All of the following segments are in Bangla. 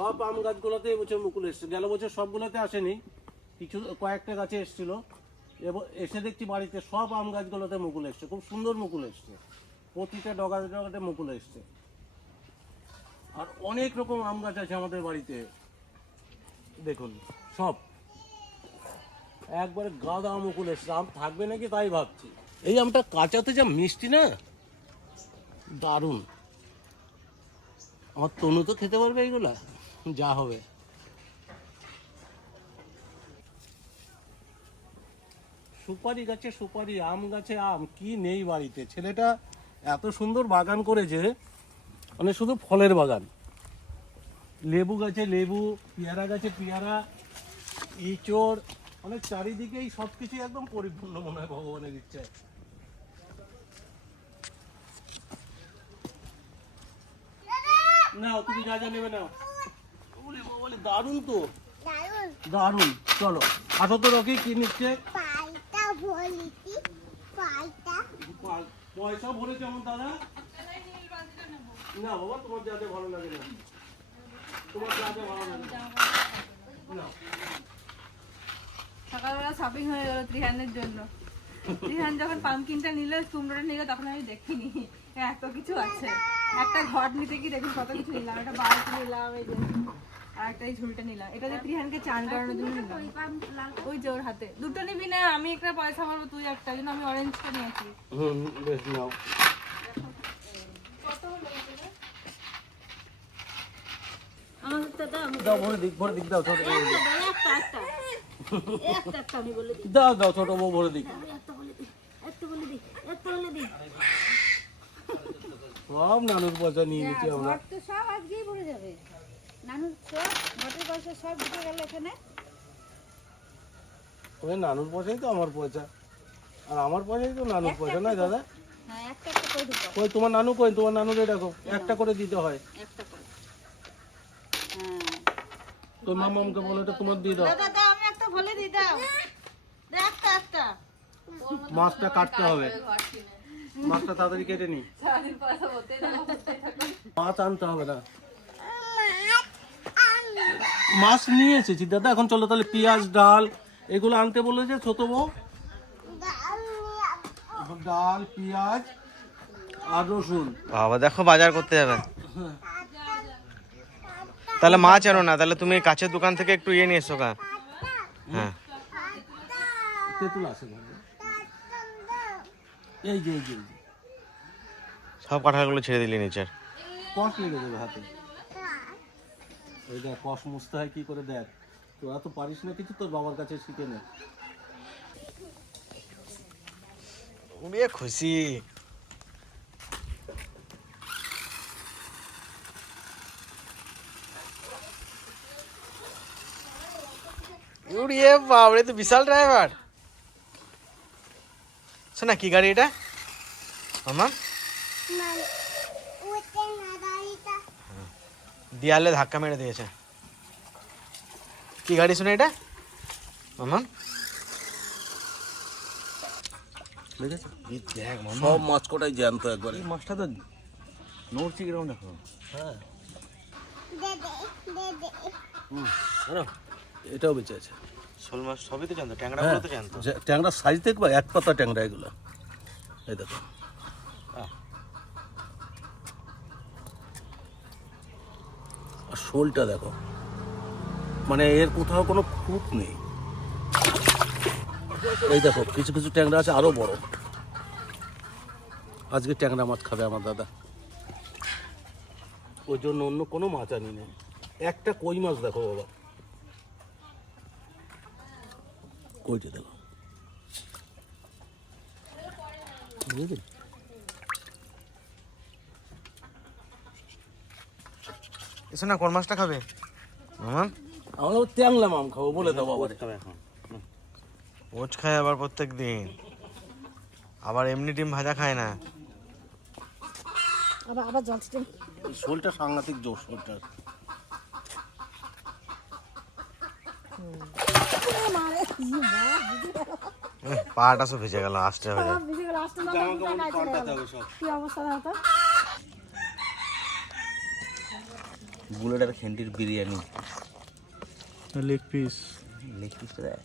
সব আম গাছগুলোতে এবছর মুকুল এসছে, গেল বছর সবগুলোতে আসেনি, কিছু কয়েকটা গাছে এসেছিল। এসে দেখছি বাড়িতে সব আম গাছগুলোতে মুকুল এসছে, খুব সুন্দর মুকুল এসছে, প্রতিটা ডগাতে ডগাতে মুকুল এসছে। আর অনেক রকম আম গাছ আছে আমাদের বাড়িতে, দেখুন সব একবারে গাদা মুকুল এসছে। আম থাকবে নাকি তাই ভাবছি। এই আমটা কাঁচাতে যা মিষ্টি না, দারুণ। আমার তনু তো খেতে পারবে এইগুলা, যা হবে। সুপারি গাছে সুপারি, আম গাছে আম, কি নেই বাড়িতে। ছেলেটা এত সুন্দর বাগান করেছে, মানে শুধু ফলের বাগান। লেবু গাছে লেবু, পেয়ারা গাছে পেয়ারা, ইঁচড়, মানে চারিদিকেই সবকিছু একদম পরিপূর্ণ মনে হয় ভগবানের ইচ্ছায়। নাও তুমি যা যা নেবে নাও। বলে দারুণ তো, দারুণ। চলো আসো তো রকি, কি নিচ্ছে? পয়সা ভরেছে আমার দাদা। না বাবা, তোমার যাতে ভালো লাগে না, তোমার যাতে ভালো লাগে না। সকালবেলা শপিং হয়ে গেল ত্রিহানের জন্য। ত্রিহান যখন পামকিনটা নিল, কুমড়োটা নিল, তখন আমি দেখিনি এত কিছু আছে। একটা ঘট নিতে কি দেখুন কত কিছু নিলাম, একটা বালতি নিলাম, এই যে আর একটা এই ঝুড়িটা নিলাম। এটা যে ত্রিহানকে চান করানোর জন্য নিলাম। ওই যে ওর হাতে দুটো নিবি না, আমি একটা পয়সা ভরবো, তুই একটা, জন্য আমি অরেঞ্জটা নিয়েছি। বেশ নাও। আমার তো দাও ভরে দিক, ভরে দিক, দাও ছোট বউ। একটা দাও দাও ছোট বউ ভরে দিক। সব নানুর পয়সা নিয়ে নিচ্ছি আমরা। তো সব আজকেই ভরে যাবে, নানুর সব ঘটের পয়সা সব ঢুকে গেল এখানে। ওই নানুর পয়সাই তো আমার পয়সা, আর আমার পয়সাই তো নানুর পয়সা, না দাদা? হ্যাঁ, একটা একটা করে ঢুকাও। কই তোমার নানু, কই তোমার নানু? দেখো একটা করে দিতে হয়। একটা করে। হ্যাঁ, তো মামামকে বলো এটা তোমার দিয়ে দাও। দাদা দাও, আমি একটা বলে দিই, দাও একটা একটা। মাছটা কাটতে হবে, মাছটা তাড়াতাড়ি কেটে নি। মাছ আনতে হবে না, মাছ নিয়ে এসেছি দাদা। এখন চলো তাহলে পেঁয়াজ ডাল এগুলো আনতে বলেছে ছোট বউ। ডাল, পেঁয়াজ আর রসুন। বাবা দেখো বাজার করতে যাবে, তাহলে মাছ আনো না, তাহলে তুমি কাছের দোকান থেকে একটু ইয়ে নিয়ে এসো গা। হ্যাঁ, তেঁতুল আছে এই যে, এই যে সব কাঁঠালগুলো ছেড়ে দিলি নিচের। কষ লেগে যাবে হাতে। ওই দেখ কষ মুছতে হয় কি করে, দেখ। তোরা তো পারিস না কিছু, তোর বাবার কাছে শিখে নে। উড়িয়ে খুশি। উড়িয়ে বাবরে, তো বিশাল ড্রাইভার। শোনা কি গাড়ি এটা মামা? দেয়ালে ধাক্কা মেরে দিয়েছে। কি গাড়ি শোনা এটা মামা? দেখেছো দেখ মামা, সব মাছ কটাই জ্যান্ত একবারে। এই মাছটা তো নড়ছে কিরকম দেখো। হ্যাঁ, এটাও বেঁচে আছে। শোল মাছ সবই তো জানতো, ট্যাংরাগুলো তো জানতো। ট্যাংরা সাইজ দেখবা, এক পাতা ট্যাংরা এগুলো। এই দেখো, আর শোলটা দেখো, মানে এর কোথাও কোনো খুঁত নেই। এই দেখো কিছু কিছু ট্যাংরা আছে আরো বড়। আজকে ট্যাংরা মাছ খাবে আমার দাদা, ওই জন্য অন্য কোনো মাছ আনি নেই। একটা কই মাছ দেখো বাবা, কইটা দেখো, বুঝলি? এসো না, কোন মাছটা খাবে মামা? আমরা ট্যাংলা মাম খাবো বলে দাও বাবা। এখন ওজ খায় আবার প্রত্যেক দিন, আবার এমনি ডিম ভাজা খায় না। আবার জল ছিটে। শোলটা সাংঘাতিক জোর, শোলটা পাটা সব ভিজে গেল, আসতে হবে। কি অবস্থা দাও তো? বুলেট আর খেন্টির biryani leg piece. Leg piece তো দেয়।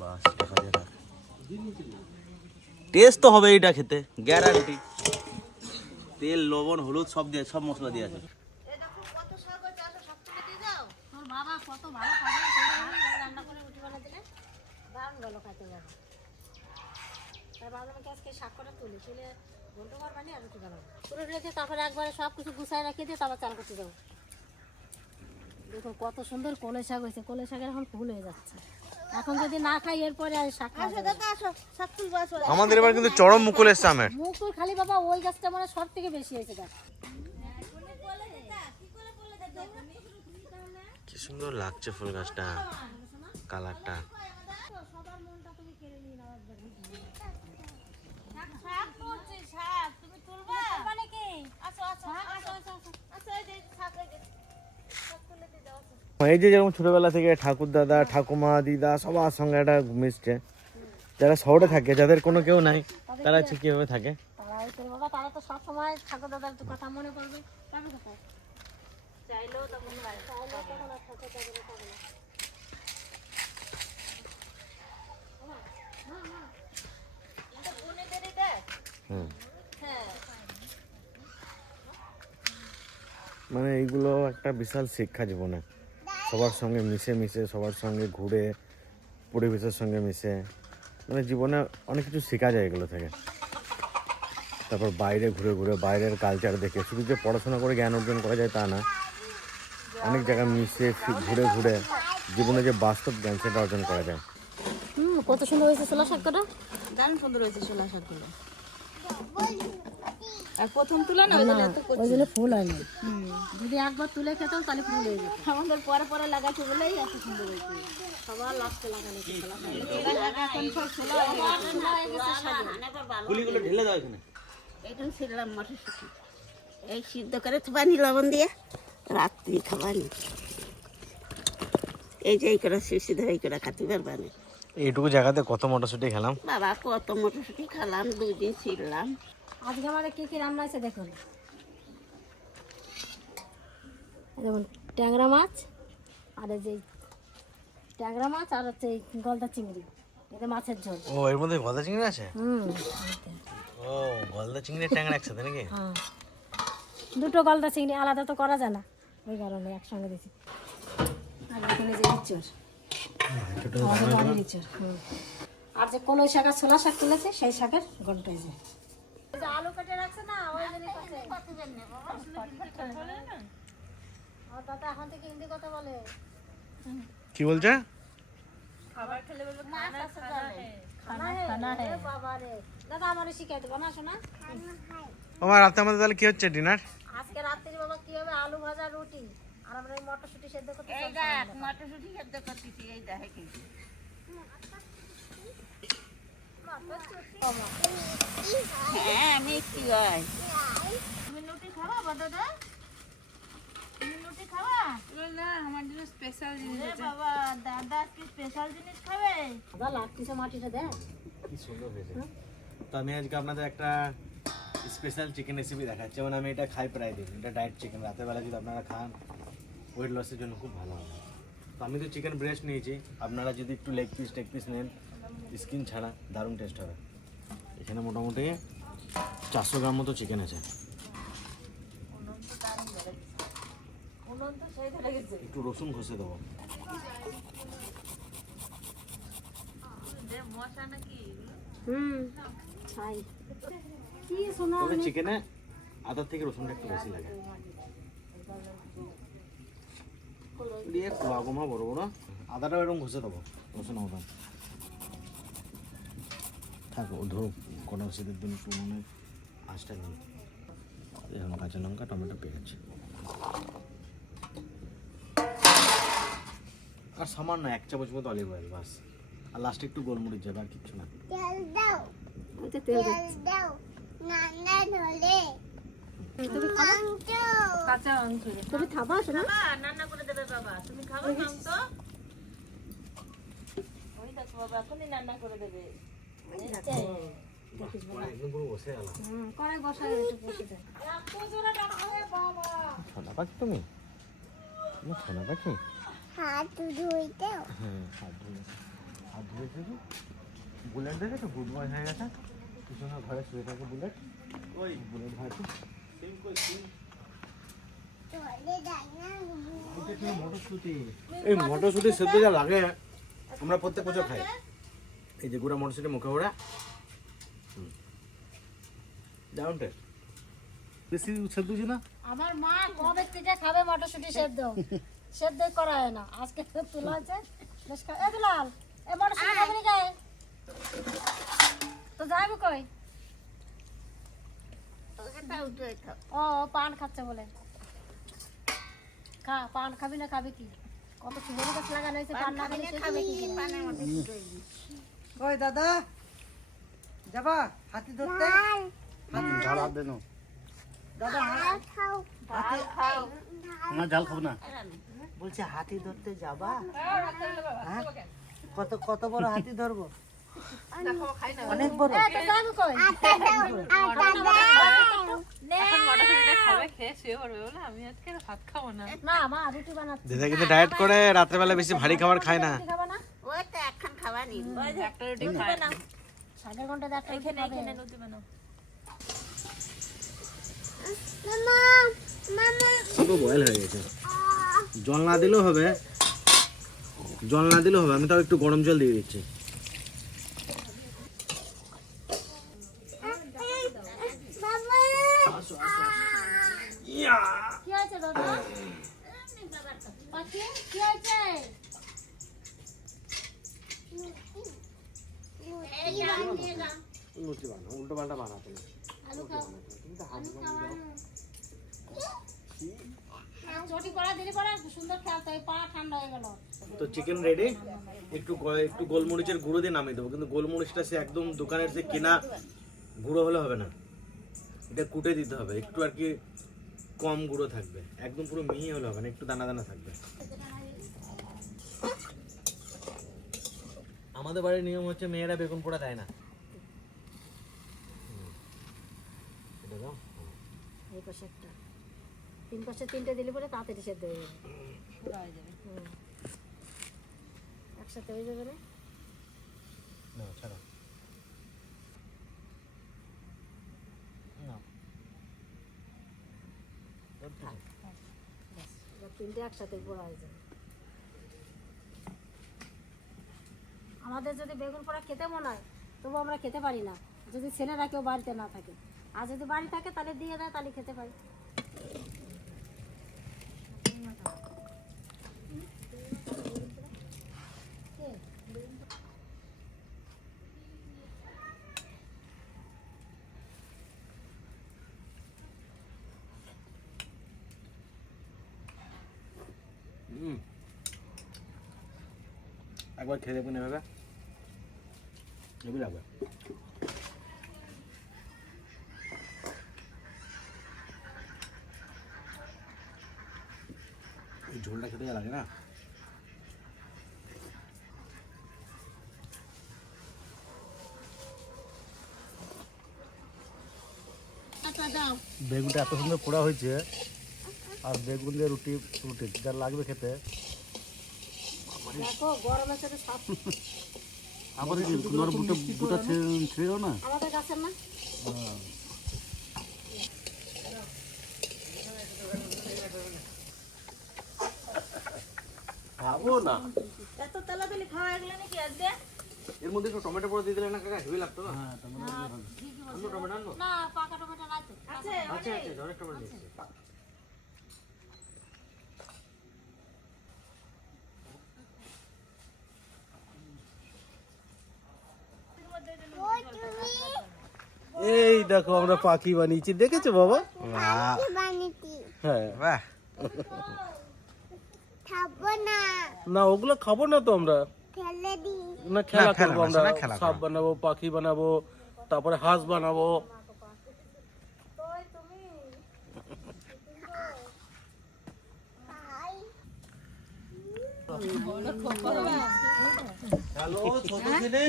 বাস দেখা যাক, টেস্ট তো হবে এটা খেতে গ্যারান্টি। তেল লবণ হলুদ সব দিয়ে, সব মশলা দিয়ে আছে। তোর বাবা কত ভালো খাবে, সেই ভাত রান্না করে রুটি বানা দিলে দারুণ ভালো খাইতে যাবে। তাই ভাবলাম কি আজকে শাক করে তুলে ঘন্ট ঘর বানিয়ে আর রুটি বানাবো। তুলে রেখে তারপরে একবারে সব কিছু গুছাই রাখিয়ে দিয়ে তারপর চাল করতে যাবো। দেখুন কত সুন্দর কলই শাক হয়েছে, কলই শাকের এখন ফুল হয়ে যাচ্ছে। এখন যদি না খাই এরপরে আর শাক আমাদের এবার কিন্তু চরম মুকুল এসছে আমের। মুকুল খালি বাবা ওই গাছটা মানে সব থেকে বেশি হয়েছে দেখ। কি সুন্দর লাগছে ফুল গাছটা, কালারটা। এই যে যেরকম ছোটবেলা থেকে ঠাকুর দাদা ঠাকুমা দিদা সবার সঙ্গে একটা মিশছে, যারা শহরে থাকে যাদের কোনো কেউ নাই তারা হচ্ছে কিভাবে থাকে। তারা তো সব সময় ঠাকুর দাদার কথা মনে করবে, তবে কোথায় চাইলেও তখন চাইলেও তখন আর ঠাকুর দাদার পাবে না। মানে এইগুলো একটা বিশাল শিক্ষা জীবনে, সবার সঙ্গে মিশে মিশে, সবার সঙ্গে ঘুরে, পরিবেশের সঙ্গে মিশে, মানে জীবনে অনেক কিছু শেখা যায় এগুলো থেকে। তারপর বাইরে ঘুরে ঘুরে বাইরের কালচার দেখে শুধু যে পড়াশোনা করে জ্ঞান অর্জন করা যায় তা না, অনেক জায়গায় মিশে ঘুরে ঘুরে জীবনে যে বাস্তব জ্ঞান সেটা অর্জন করা যায়। কত সুন্দর হয়েছে ছোলা শাকটা, দারুণ সুন্দর হয়েছে ছোলা শাকগুলো। আর প্রথম তুলা না ওই জন্য ফুল হয়নি, যদি একবার তুলে খেতাম তাহলে ফুল হয়ে যেত। আমাদের পরে পরে লাগাইছে বলেই এত সুন্দর হয়েছে। সবার লাস্টে লাগানো গুলিগুলো ঢেলে দাও এখানে। এখন ছিলাম মটরশুঁটি, এই সিদ্ধ করে পানি লবণ দিয়ে রাত্রি খাবানি। এই যে এই করে সিদ্ধ এই করে খাতে পারবানি। এইটুকু জায়গাতে কত মটরশুঁটি খেলাম বাবা, কত মটরশুঁটি খেলাম, 2 দিন ছিলাম। আজকে আমাদের কি কি রান্না হয়েছে দেখুন। যেমন ট্যাংরা মাছ, আর এই যে ট্যাংরা মাছ, আর হচ্ছে এই গলদা চিংড়ি, এটা মাছের ঝোল। ও এর মধ্যে গলদা চিংড়ি আছে? হুম, ও গলদা চিংড়ি ট্যাংরা একসাথে নাকি? হ্যাঁ, দুটো গলদা চিংড়ি আলাদা তো করা যায় না, ওই কারণে একসঙ্গে দিয়েছি। আর এখানে যে ইঁচড়, আমাদের বাড়ির ইঁচড়। আর যে কলই শাক আর ছোলা শাক তুলেছে সেই শাকের ঘন্ট হয়েছে। আলু কেটে রাখছে না, ওই জন্যই দাদা এখন থেকে হিন্দি কথা বলে। কি বলছে? খাবার খেলে বলবো খানা খানা হে বাবা রে, দাদা আমারে শিখাই দেবো না শোনা। আমার রাতে আমাদের তাহলে কি হচ্ছে ডিনার? আজকে রাত্রি বাবা কি হবে, আলু ভাজা রুটি, আর আমরা এই মটরশুঁটি সেদ্ধ করতে। এই দেখ মটরশুঁটি সেদ্ধ করতেছি, এই দেখ কিন্তু। হ্যাঁ মিষ্টি হয়। তুমি রুটি খাবা দাদা? তুমি রুটি খাবা? না, আমার জন্য স্পেশাল জিনিস আছে। বাবা দাদা কি স্পেশাল জিনিস খাবে? দাদা লাগতেছে মাটিটা দেখ কি সুন্দর হয়েছে। তো আমি আজকে আপনাদের একটা স্পেশাল চিকেন রেসিপি দেখাচ্ছি। যেমন আমি এটা খাই প্রায় দিন, এটা ডায়েট চিকেন। রাতের বেলা যদি আপনারা খান ওয়েট লসের জন্য খুব ভালো হবে। তো আমি তো চিকেন ব্রেস্ট নিয়েছি, আপনারা যদি একটু লেগ পিস নেন স্কিন ছাড়া দারুণ টেস্ট হবে। এখানে মোটামুটি 400 গ্রাম মতো চিকেন আছে। একটু রসুন ঘষে দেবো। তবে চিকেনে আদার থেকে রসুনটা একটু বেশি লাগে। দিয়ে কোয়া বড় বড় আদাটাও এরকম ঘষে দেবো, রসুন মতন থাকো। ধরো কোনো শীতের দিন একটু মানে আঁচটা নেই। এরকম কাঁচা লঙ্কা টমেটো পেঁয়াজ আর সামান্য 1 চামচ মতো অলিভ অয়েল বাস। আর লাস্টে একটু গোলমরিচ যাবে, আর কিচ্ছু না। কাঁচা অংশ তুমি খাবা শোনা? রান্না করে দেবে বাবা, তুমি খাবে মাংস? ওই দেখো বাবা এখনই রান্না করে দেবে। দেখিস বাবা একদম পুরো বসে গেল। করে বসায় একটু বসে যায় এত জোরে ডাকা হয় বাবা সোনা পাখি তুমি? তুমি সোনা পাখি? হাত ধুইতে হ্যাঁ, হাত ধুয়েছে কি? বুলেট দেখেছো? গুড বয় হয়ে গেছে। কি সুন্দর ঘরে শুয়ে থাকে বুলেট। ওই বুলেট ভাইটি এই মটরশুটি সেদ্ধ যা লাগে আমরা প্রত্যেক বছর খাই। এই যে গুঁড়া মটরশুটি মুখে ওরা দারুণ টেস্ট। বেশি সেদ্ধ হচ্ছে না? আমার মা কবে থেকে খাবে মটরশুঁটি সেদ্ধ সেদ্ধ করা হয় না আজকে তোলা আছে বেশ এ দুলাল এ মটরশুঁটি খাবি নি গায়ে তো যাবি কই ও পান খাচ্ছে বলে খা পান খাবি না খাবি কি কত সুন্দর গাছ লাগানো হয়েছে পান না খেলে সে খাবে কি ওই দাদা যাবা হাতি ধরতে ঝাল হাত দেন দাদা না, ঝাল খাবো না। বলছে হাতি ধরতে যাবা হ্যাঁ? কত কত বড় হাতি ধরবো অনেক বড় এ তো যাবি কই না মা রুটি বানাচ্ছে দিদা কিন্তু ডায়েট করে, রাত্রেবেলা বেশি ভারী খাবার খায় না। রুটি খাবা না ওই তো একখান খাবার নি সাড়ে ঘন্টা দেখা এখানে পুরো বয়েল হয়ে গেছে। জল না দিলেও হবে, জল না দিলেও হবে। আমি তাও একটু গরম জল দিয়ে দিচ্ছি। কি হয়েছে দাদা পাখি কি হয়েছে লুচি বানাও, উল্টো পাল্টা বানাতে না। চটি করা দিলে পরে সুন্দর খেলতে হয় পা ঠান্ডা হয়ে গেল তো চিকেন রেডি। একটু একটু গোলমরিচের গুঁড়ো দিয়ে নামিয়ে দেবো, কিন্তু গোলমরিচটা সে একদম দোকানের যে কেনা গুঁড়ো হলে হবে না, এটা কুটে দিতে হবে। একটু আর কি কম গুঁড়ো থাকবে, একদম পুরো মিহি হলে হবে না, একটু দানা দানা থাকবে। আমাদের বাড়ির নিয়ম হচ্ছে মেয়েরা বেগুন পোড়া দেয় না। এটা দাও। এই পাশে একটা তিন পাশে তিনটে দিলে পরে তাড়াতাড়ি সেদ্ধ হয়ে যাবে একসাথে হয়ে যাবে না না ছাড়ো না, এবার তিনটে একসাথে পোড়া হয়ে যাবে আমাদের যদি বেগুন পোড়া খেতে মনে হয় তবু আমরা খেতে পারি না যদি ছেলেরা কেউ বাড়িতে না থাকে আর যদি বাড়ি থাকে তাহলে দিয়ে দেয় তাহলে খেতে পারি একবার খেয়ে দেখুন এভাবে, হেবি লাগবে। এই ঝোলটা খেতে যা লাগে না। বেগুনটা এত সুন্দর পোড়া হয়েছে, আর বেগুন দিয়ে রুটি রুটি যা লাগবে খেতে। দেখো গরমের সাথে সব আমাদের দুটো ছেড়ে দাও না। আমাদের গাছের না খাবো না। এত তেলাতেলি খাওয়া গেলে নাকি আজকে এর মধ্যে একটু টমেটো পড়ে দিয়ে দিলে না কাকা, হেভি লাগতো না। হ্যাঁ, টমেটো দিয়ে ভালো। আনবো টমেটো আনবো? না পাকা টমেটো নাই তো আছে আচ্ছা আচ্ছা, অনেক টমেটো নিয়েছি। এই দেখো আমরা পাখি বানিয়েছি, দেখেছো বাবা? হ্যাঁ বাহ, খাবো না না, ওগুলো খাবো না তো আমরা। ফেলে দি না, খেলা খেলা করবো না, আমরা। শোনা, খেলা সাপ করো। বানাবো, পাখি বানাবো, তারপরে হাঁস বানাবো। হ্যালো ছোট ছেলে,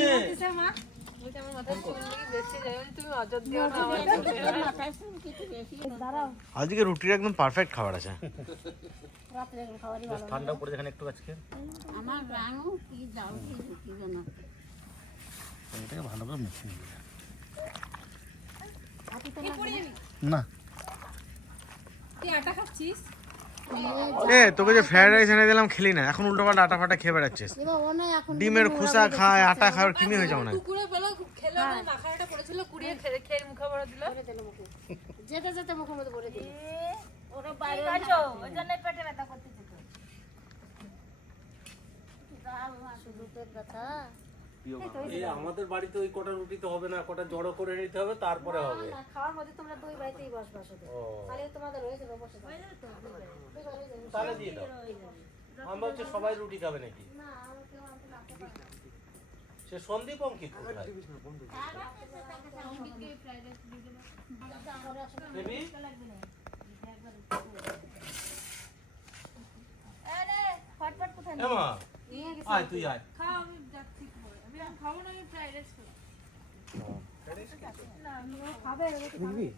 বলছি আমার মাথায় চুল নাকি বেশি যায়, বলছি তুমি অজর দিও না মাথায় চুল কিছু বেশি আজকে রুটির একদম পারফেক্ট খাবার আছে। রাত্রে খাবারই বেশ ঠান্ডা পড়ে এখানে একটু আজকে, আমার রাঙও কি যাও কি জানো এটাকে ভালো করে মিশিয়ে দিই। না। তুই আটা খাচ্ছিস? তোকে যে ফ্রাইড রাইস এনে দিলাম খেলি না, এখন উল্টো পাল্টা আটা ফাটা খেয়ে বেড়াচ্ছিস। ডিমের খোসা খায়, আটা খাওয়ার কিমি হয়ে যাও না। কুকুরে পেলো খেলো না, মাখাটা পড়েছিল কুড়িয়ে খেয়ে খেয়ে মুখে ভরে দিল। যেতে যেতে মুখের মধ্যে ভরে দিল ওরা বাইরে ওই জন্য পেটে ব্যথা করতেছে তো। শুধু তোর কথা এই আমাদের বাড়িতে ওই কটা রুটি তো হবে না, কটা জড়ো করে নিতে হবে তারপরে হবে। না, খাওয়ার মধ্যে তোমরা দুই বাড়িতেই বসবাস হবে, তাহলে তোমাদের হয়ে যাবে বসে যাবে। তাহলে দিয়ে দাও। আমরা হচ্ছে সবাই রুটি খাবে নাকি? সে সন্দীপ অঙ্কিত কোথায়? দেবী? ফটফট কোথায় এ মা, আয় তুই আয়। খাও, আমি যাচ্ছি পরে। আমি এখন খাবো না, আমি ফ্রাইড রাইস খাবো।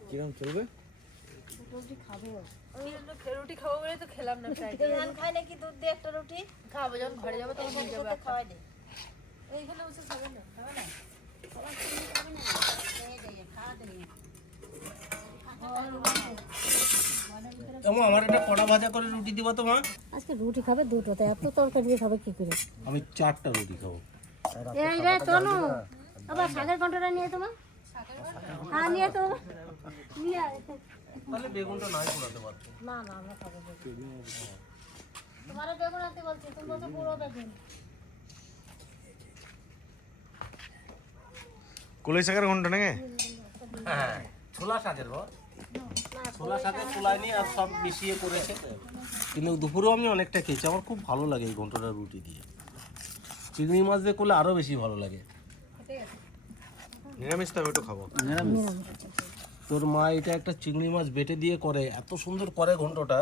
কিরকম চলবে? আমি রুটি খাবো বলে তো খেলাম না ফ্রাইড ধান খায় নাকি দুধ দিয়ে একটা রুটি খাবো, যখন ঘরে যাবো তখন দিয়ে যাবো। খাওয়াই দে। এইখানে বসে খাবে না। এমা, আমার একটা কড়া ভাজা করে রুটি দিবা তো মা? আজকে রুটি খাবে দুটো, তাই এত তরকারি দিয়ে খাবে কি করে? আমি 4টা রুটি খাবো। এই রে তনু, আবার শাকের কন্ট্রোলটা নিয়ে তোমার। হ্যাঁ নিয়ে তো নিয়ে আয়। তাহলে বেগুনটা নাই পোড়াতে পারছো। না না আমরা খাবো বেগুন। তোমার বেগুন আনতে বলছি, তুমি বলছো পুরো বেগুন। কলই শাকের ঘন্ট নাকি? হ্যাঁ, ছোলা শাকের বল। ছোলা শাকের ছোলাই নিয়ে আর সব মিশিয়ে করেছে। কিন্তু দুপুরেও আমি অনেকটা খেয়েছি, আমার খুব ভালো লাগে এই ঘন্টটা রুটি দিয়ে। চিংড়ি মাছ দিয়ে করলে আরো বেশি ভালো লাগে। নিরামিষ তো আমি একটু খাবো। তোর মা এটা একটা চিংড়ি মাছ বেটে দিয়ে করে, এত সুন্দর করে ঘন্টটা,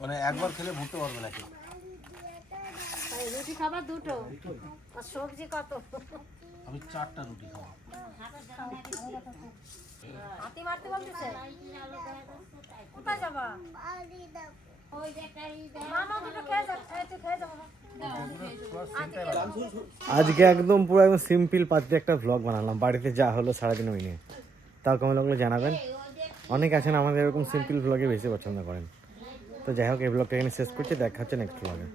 মানে একবার খেলে ভুলতে পারবে না কেউ। আর রুটি খাবার দুটো, আর সবজি কত? আমি 4টা রুটি খাবো। হাতি মারতে বলতেছে, কোথায় যাবা? মামা দুটো খেয়ে যাও, তুই খেয়ে যাবো। আজকে একদম পুরো একদম সিম্পল পাতলি একটা ভ্লগ বানালাম, বাড়িতে যা হলো সারাদিন ওই নিয়ে। তাও কেমন লাগলো জানাবেন। অনেক আছেন আমাদের এরকম সিম্পল ভ্লগে বেশি পছন্দ করেন। তো যাই হোক, এই ভ্লগটা এখানে শেষ করছি, দেখা হচ্ছে নেক্সট ভ্লগে।